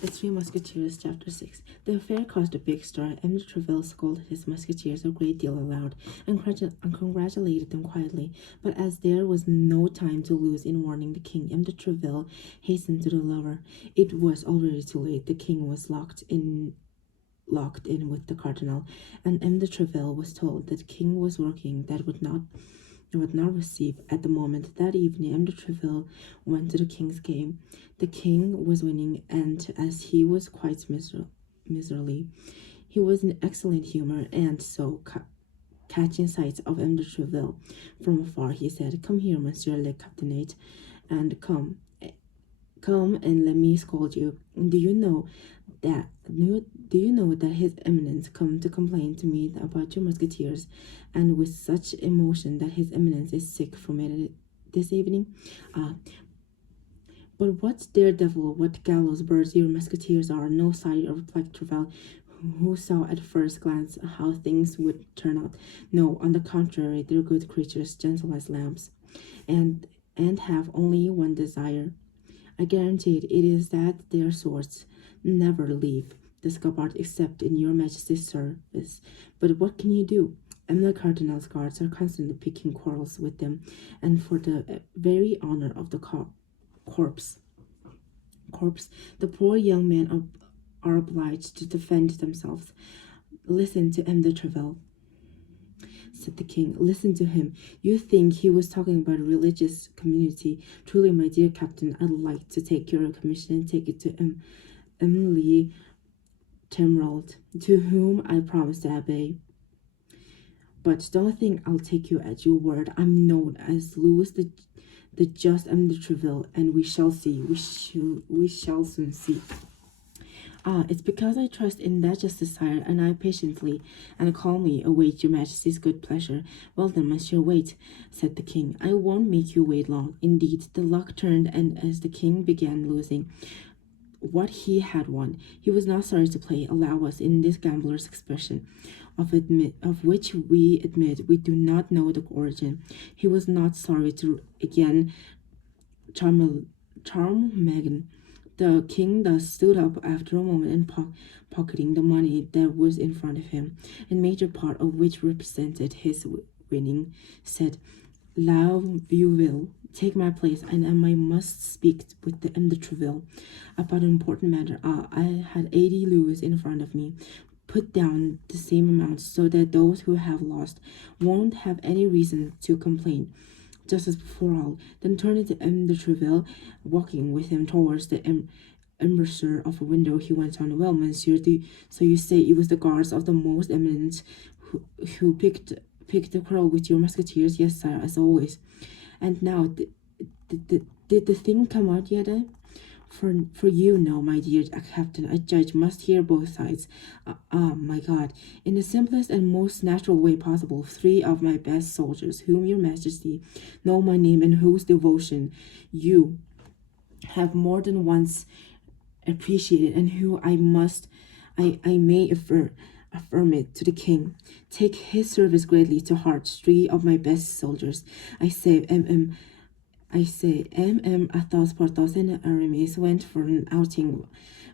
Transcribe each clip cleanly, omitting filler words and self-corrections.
The Three Musketeers, Chapter 6. The affair caused a big stir. M. de Treville scolded his musketeers a great deal aloud, and congratulated them quietly. But as there was no time to lose in warning the king, M. de Treville hastened to the lover. It was already too late. The king was locked in with the cardinal, and M. de Treville was told that the king was working that would not receive at the moment. That evening, M. de Treville went to the king's game. The king was winning, and as he was quite miserly, he was in excellent humor, and so catching sight of M. de Treville from afar, he said, "Come here, Monsieur le Capitaine, and come and let me scold you. Do you know that His Eminence come to complain to me about your musketeers, and with such emotion that His Eminence is sick from it this evening? But what daredevil, what gallows birds your musketeers are! No sire," replied Treville, who saw at first glance how things would turn out. "No, on the contrary, they're good creatures, gentle as lambs, and have only one desire. I guarantee it is that their swords never leave the scabbard except in your Majesty's service. But what can you do? And the cardinal's guards are constantly picking quarrels with them, and for the very honor of the corpse, the poor young men are obliged to defend themselves. Listen to M. de Treville," said the king. "Listen to him. You think he was talking about a religious community. Truly, my dear captain, I'd like to take your commission and take it to Emily Temerald, to whom I promise to obey. But don't think I'll take you at your word. I'm known as Louis the just M. de Treville, and we shall see. We shall soon see. It's because I trust in that justice, sire, and I patiently and calmly await your Majesty's good pleasure." "Well then, monsieur, wait," said the king. "I won't make you wait long." Indeed, the luck turned, and as the king began losing what he had won, he was not sorry to play. Allow us, in this gambler's expression, of which we admit we do not know the origin, he was not sorry to again charm Megan. The king thus stood up after a moment and pocketing the money that was in front of him, a major part of which represented his winning, said, "Now you will take my place, and I must speak with the M. de Treville about an important matter. I had 80 louis in front of me. Put down the same amount so that those who have lost won't have any reason to complain." Just as before all, then turning to M. de Treville, walking with him towards the embrasure of a window, he went on, "Well, monsieur, so you say it was the guards of the most eminent who picked the quarrel with your musketeers?" "Yes, sire, as always." "And now, did the thing come out yet? For you know, my dear captain, a judge must hear both sides. My God, in the simplest and most natural way possible, 3 of my best soldiers, whom your Majesty know my name and whose devotion you have more than once appreciated, and who I may affirm it to the king, take his service greatly to heart. 3 of my best soldiers, I say, Athos, Porthos, and Aramis went for an outing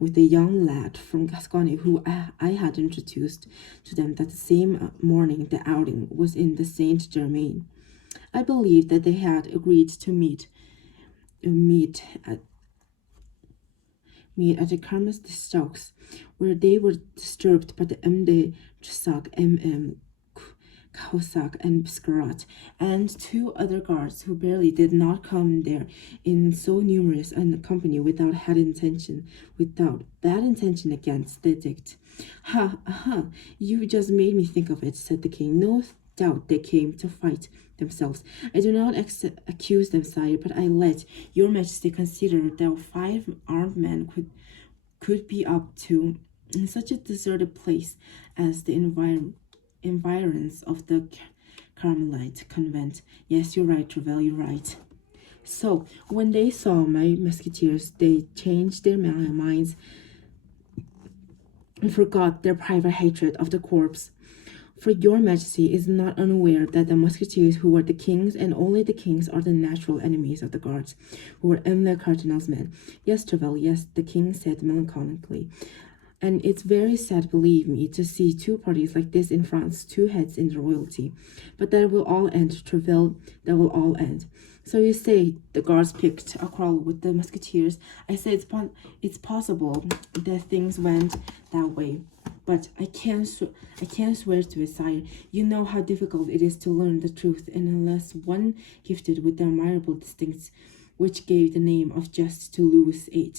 with a young lad from Gascony who I had introduced to them that the same morning the outing was in the Saint Germain. I believe that they had agreed to meet at the Carmes de Stokes, where they were disturbed by the M. de Trissac, Cahusac, and Biscarat, and 2 other guards who barely did not come there in so numerous a company without bad intention against the edict. Ha! You just made me think of it," said the king. "No doubt they came to fight themselves. I do not accuse them, sire, but I let your Majesty consider that 5 armed men could be up to in such a deserted place as the environs of the Carmelite convent. Yes, you're right, Treville, you're right. So, when they saw my musketeers, they changed their minds and forgot their private hatred of the corpse. For your majesty is not unaware that the musketeers who were the king's and only the king's are the natural enemies of the guards, who were Emile Cardinal's men. Yes, Trevel, yes, the king said melancholically. And it's very sad, believe me, to see two parties like this in France, two heads in the royalty. But that will all end, Trevel, that will all end. So you say the guards picked a quarrel with the musketeers. I say it's possible that things went that way. But I can't swear to it, sire. You know how difficult it is to learn the truth, and unless one gifted with the admirable distincts which gave the name of just to Louis VIII.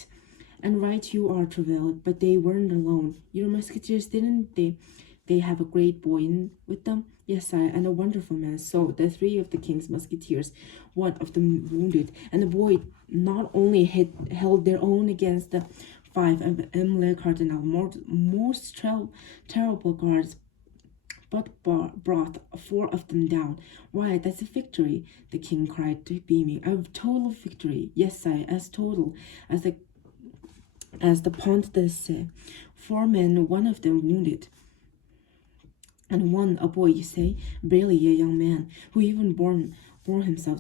And right you are, Trevel, but they weren't alone. Your musketeers, didn't they? They have a great boy with them? Yes, sire, and a wonderful man. So the three of the king's musketeers, one of them wounded, and the boy not only held their own against the five of Emile Cardinal, most terrible guards, but brought four of them down. Why, that's a victory, the king cried, beaming. A total victory. Yes, sire, as total as the Pont de say. 4 men, one of them wounded. And one, a boy, you say? Barely a young man, who even bore himself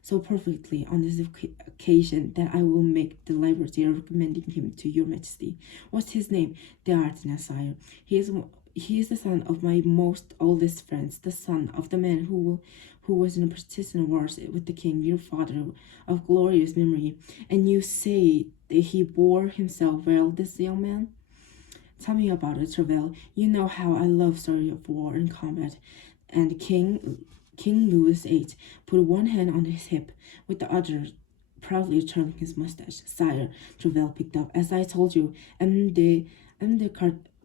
so perfectly on this occasion that I will make the liberty of recommending him to your majesty. What's his name? D'Artagnan, sire. He is the son of my most oldest friends, the son of the man who was in a partisan wars with the king, your father, of glorious memory. And you say that he bore himself well, this young man? Tell me about it, Trevel. You know how I love story of war and combat. And King Louis VIII put one hand on his hip, with the other proudly twirling his mustache. Sire, Trevel picked up. As I told you, M. de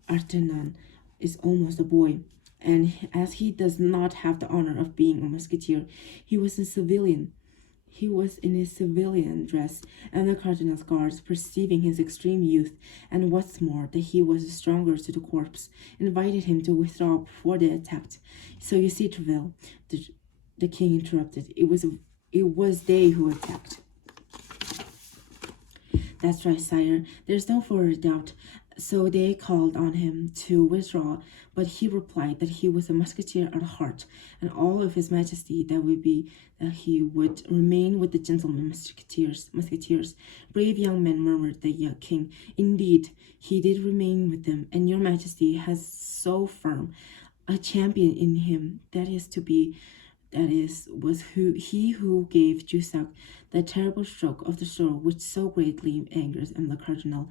Artagnan is almost a boy, and as he does not have the honor of being a musketeer, he was in his civilian dress, and the cardinal's guards, perceiving his extreme youth, and what's more, that he was stronger to the corpse, invited him to withdraw before they attacked. So you see, Trevel, the king interrupted. It was they who attacked. That's right, sire. There's no further doubt. So they called on him to withdraw, but he replied that he was a musketeer at heart, and all of his majesty that he would remain with the gentlemen musketeers. Brave young men, murmured the young king. Indeed, he did remain with them, and your majesty has so firm a champion in him he who gave Jussac the terrible stroke of the sword which so greatly angers the cardinal.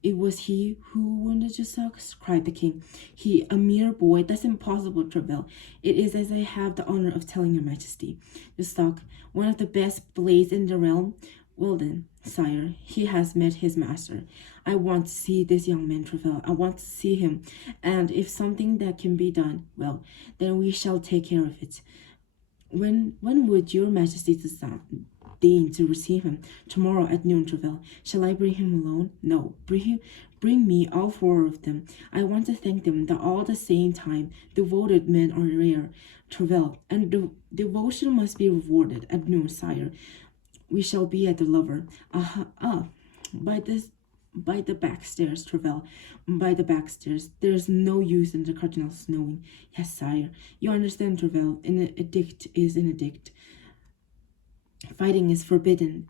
It was he who wounded Jussac, cried the king. He, a mere boy? That's impossible, Trevel. It is as I have the honor of telling your majesty. Jussac, one of the best blades in the realm. Well then, sire, he has met his master. I want to see this young man, Trevel. I want to see him. And if something that can be done, well, then we shall take care of it. When would your majesty deign to receive him? Tomorrow at noon, Trevel. Shall I bring him alone? No, bring me all 4 of them. I want to thank them all the same time. Devoted men are rare, Trevel, and devotion must be rewarded. At noon, sire, we shall be at the Louvre. By the back stairs, Trevel. By the back stairs. There's no use in the cardinal's knowing. Yes, sire. You understand, Trevel. An edict is an edict. Fighting is forbidden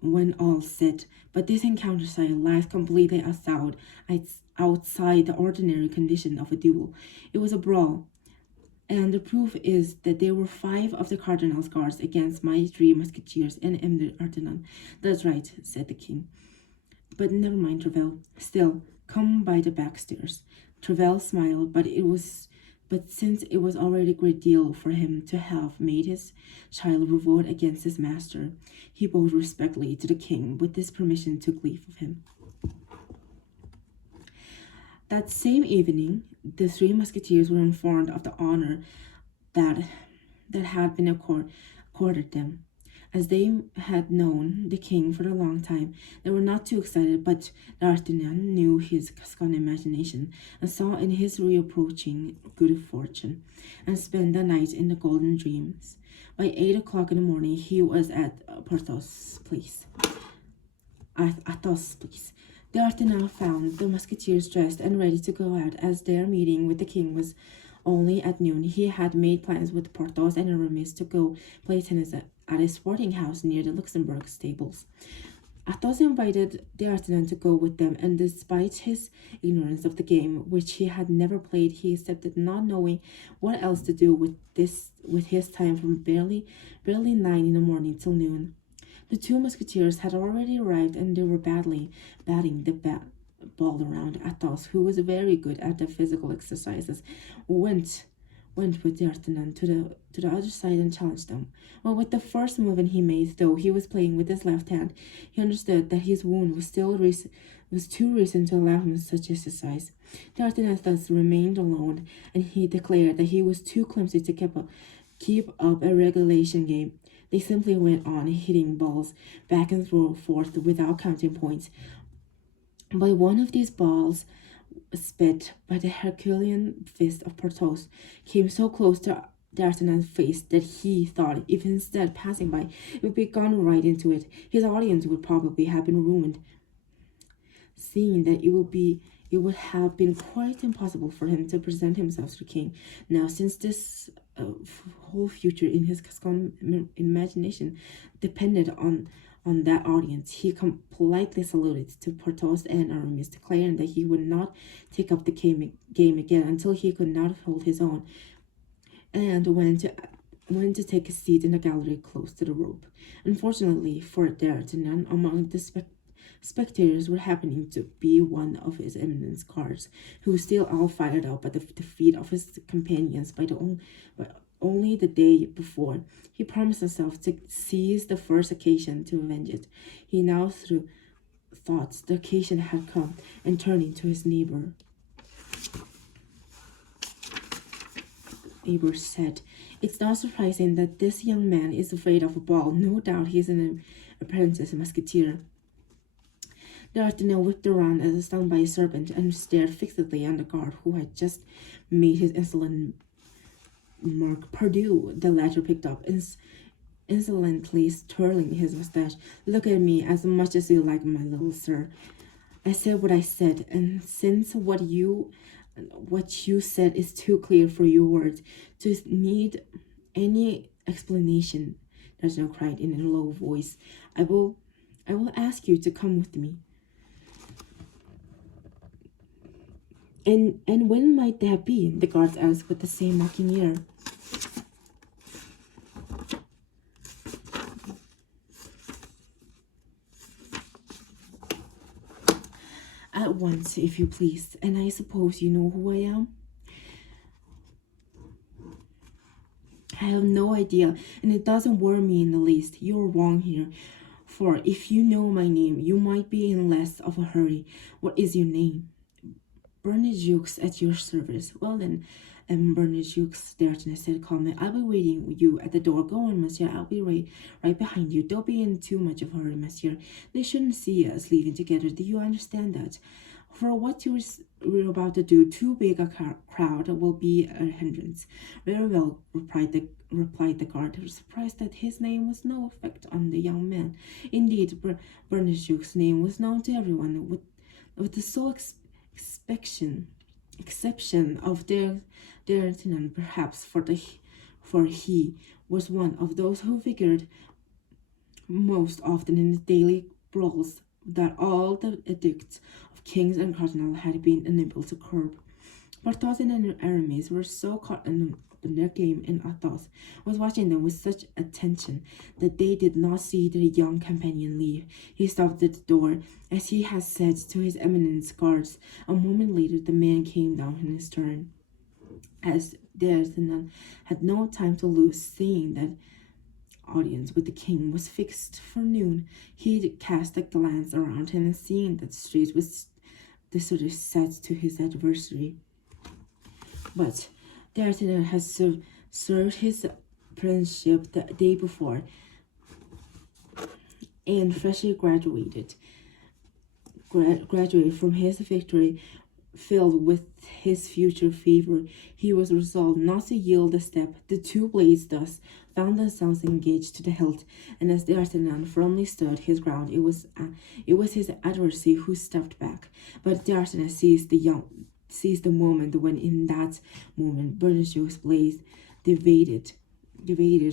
when all's said. But this encounter, sire, lies completely outside the ordinary condition of a duel. It was a brawl. And the proof is that there were 5 of the cardinal's guards against my 3 musketeers and M. d'Artagnan. That's right, said the king. But never mind, Trevel. Still, come by the back stairs. Trevel smiled, but since it was already a great deal for him to have made his child revolt against his master, he bowed respectfully to the king with his permission took leave of him. That same evening, the 3 musketeers were informed of the honor that had been accorded them. As they had known the king for a long time, they were not too excited, but D'Artagnan knew his Gascon imagination, and saw in his reapproaching good fortune, and spent the night in the golden dreams. By 8 o'clock in the morning, he was at Athos' place. D'Artagnan found the musketeers dressed and ready to go out, as their meeting with the king was only at noon. He had made plans with Porthos and Aramis to go play tennis at a sporting house near the Luxembourg stables. Athos invited D'Artagnan to go with them, and despite his ignorance of the game, which he had never played, he accepted, not knowing what else to do with his time from barely 9 in the morning till noon. The two musketeers had already arrived, and they were batting the ball around. Athos, who was very good at the physical exercises, went with D'Artagnan to the other side and challenged them. Well, with the first movement he made, though he was playing with his left hand, he understood that his wound was too recent to allow him such exercise. D'Artagnan thus remained alone, and he declared that he was too clumsy to keep up a regulation game. They simply went on hitting balls back and forth without counting points. But one of these balls, sped by the Herculean fist of Porthos, came so close to D'Artagnan's face that he thought, if instead passing by, it would be gone right into it, his audience would probably have been ruined. Seeing that it would have been quite impossible for him to present himself to the king. Now, since this whole future in his imagination depended on that audience, he politely saluted to Porthos and Aramis, declaring that he would not take up the game again until he could not hold his own, and went to take a seat in the gallery close to the rope. Unfortunately for D'Artagnan, among the spectators were happening to be one of his eminence guards, who was still all fired up at the defeat of his companions by only the day before. He promised himself to seize the first occasion to avenge it. He now thought the occasion had come, and turning to his neighbor said, "It's not surprising that this young man is afraid of a ball. No doubt he's an apprentice musketeer." D'Artagnan whipped around as stung by a serpent, and stared fixedly on the guard who had just made his insolent remark. "Pardieu," the latter picked up, insolently twirling his mustache. "Look at me as much as you like, my little sir. I said what I said, and since what you said is too clear for your words to need any explanation," D'Artagnan cried in a low voice, I will ask you to come with me." And when might that be?" the guards asked with the same mocking air. "At once, if you please. And I suppose you know who I am?" "I have no idea, and it doesn't worry me in the least. You're wrong here, for if you know my name, you might be in less of a hurry. What is your name?" "Bernajoux, at your service." "Well then, Bernajoux," D'Artagnan said calmly, "I'll be waiting you at the door. Go on, monsieur. I'll be right behind you. Don't be in too much of a hurry, monsieur. They shouldn't see us leaving together. Do you understand that? For what we're about to do, too big a crowd will be a hindrance." "Very well," replied the guard, surprised that his name was no effect on the young man. Indeed, Bernajoux' name was known to everyone, with the sole exception of D'Artagnan, perhaps, for he was one of those who figured most often in the daily brawls that all the edicts of kings and cardinals had been unable to curb. Porthos and Aramis were so caught in their game, and Athos was watching them with such attention that they did not see their young companion leave. He stopped at the door, as he had said to his eminence guards. A moment later, the man came down in his turn. As D'Artagnan had no time to lose, seeing that audience with the king was fixed for noon, he cast a glance around him, and seeing that the street was deserted, said to his adversary, "But D'Artagnan had served his apprenticeship the day before, and freshly graduated from his victory. Filled with his future favor, he was resolved not to yield a step. The two blades thus found themselves engaged to the hilt, and as D'Artagnan firmly stood his ground, it was his adversary who stepped back. But D'Artagnan seized the moment when, in that moment, Bernajoux' blade deviated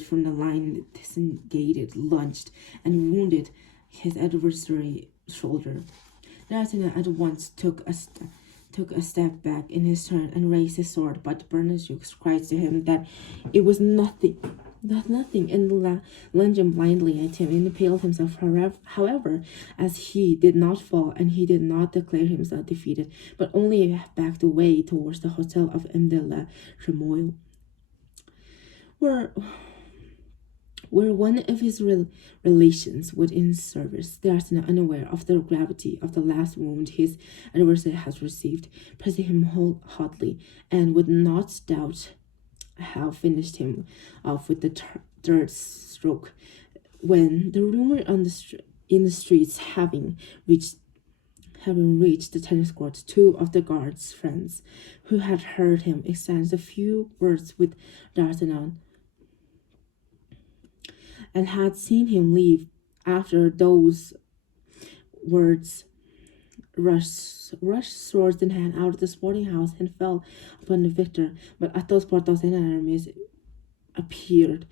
from the line, disengaged, lunged, and wounded his adversary's shoulder. D'Artagnan at once took a step back in his turn and raised his sword, but Bernajoux cried to him that it was nothing, and lunging blindly at him, and impaled himself. However, as he did not fall, and he did not declare himself defeated, but only backed away towards the hotel of M. de la Tremoille, where one of his relations was in service. D'Artagnan, unaware of the gravity of the last wound his adversary had received, pressed him hotly, and would not doubt have finished him off with the third stroke, when the rumor in the streets having reached the tennis court, two of the guard's friends, who had heard him exchange a few words with D'Artagnan, and had seen him leave after those words, rushed swords in hand out of the sporting house and fell upon the victor. But Athos, Porthos, and Aramis appeared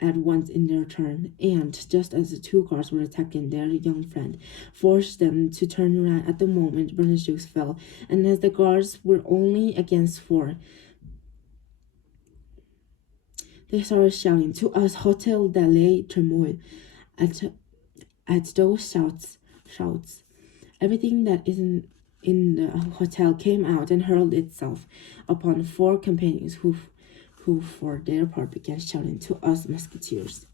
at once in their turn, and just as the two guards were attacking their young friend, forced them to turn around. At the moment Bernajoux fell, and as the guards were only against four, they started shouting, "To us, Hotel de la Tremoille!" At those shouts, everything that isn't in the hotel came out and hurled itself upon four companions, who for their part began shouting, "To us, musketeers!"